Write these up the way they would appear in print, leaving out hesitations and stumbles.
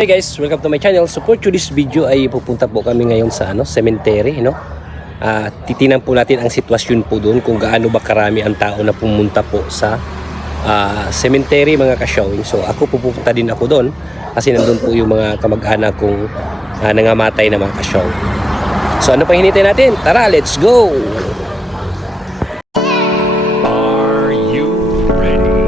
Hey guys, welcome to my channel. So for today's video ay pupunta po kami ngayon sa cemetery, no? Titinan po natin ang sitwasyon po doon kung gaano ba karami ang tao na pumunta po sa cemetery, mga ka-showing. So ako pupunta din ako doon kasi nandun po yung mga kamag-anak kong nangamatay na mga ka-showing. So ano pang hinintay natin? Tara, let's go! Are you ready?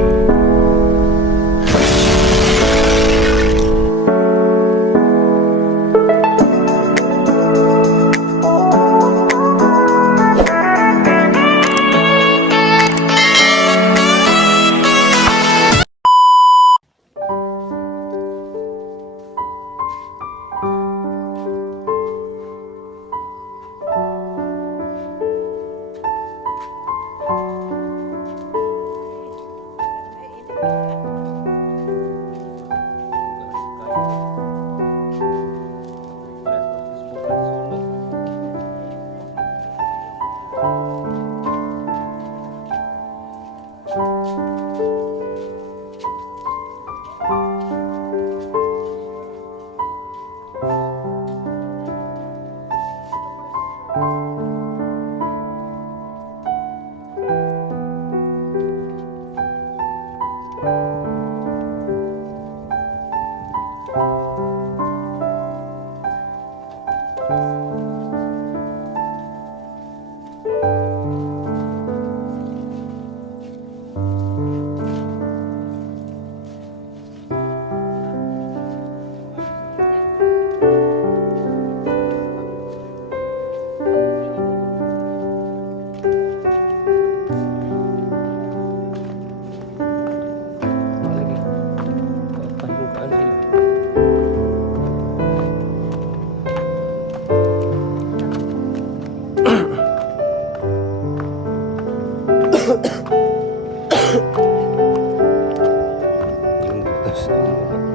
Yung butas doon.